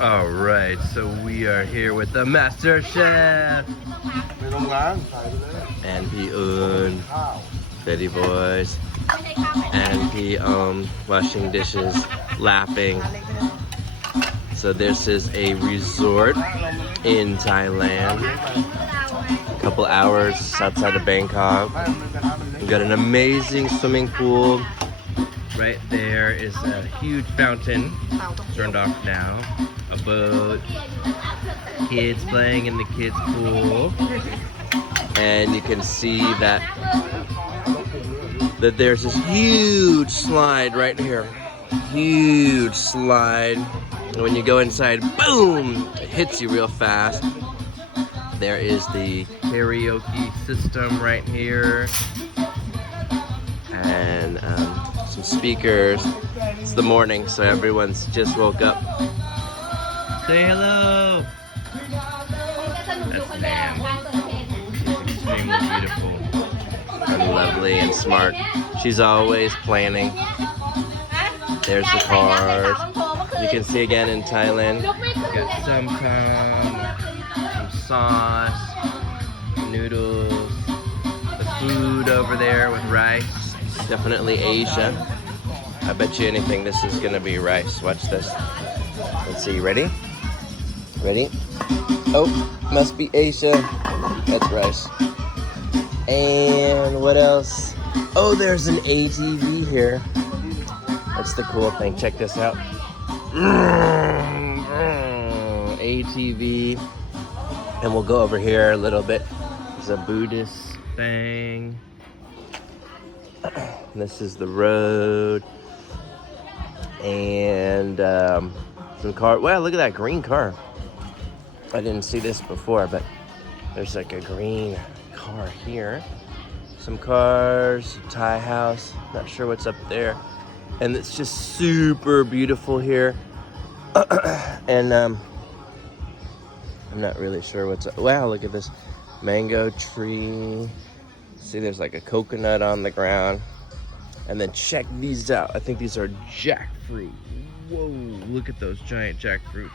All right, so we are here with the Master Chef. And P-Un, Betty Boys, and P washing dishes, laughing. So this is a resort in Thailand, a couple hours outside of Bangkok. We've got an amazing swimming pool. Right there is a huge fountain, turned off now. A boat, kids playing in the kids pool, and you can see that there's this huge slide right here. Huge slide. And when you go inside, boom, it hits you real fast. There is the karaoke system right here, and some speakers. It's the morning, so everyone's just woke up. Say hello! That's Nam. Extremely beautiful and lovely and smart. She's always planning. There's the cars. You can see again in Thailand. Got some sauce, noodles, the food over there with rice. Definitely Asia. I bet you anything this is gonna be rice. Watch this. Let's see, ready? Ready? Oh, must be Asia. That's rice. And what else? Oh, there's an ATV here. That's the cool thing. Check this out. ATV. And we'll go over here a little bit. There's a Buddhist thing. This is the road. And some car. Wow, look at that green car. I didn't see this before, but there's like a green car here. Some cars, a Thai house. Not sure what's up there. And it's just super beautiful here. And I'm not really sure what's up. Wow, look at this mango tree. See, there's like a coconut on the ground. And then check these out. I think these are jackfruit. Whoa, look at those giant jackfruits.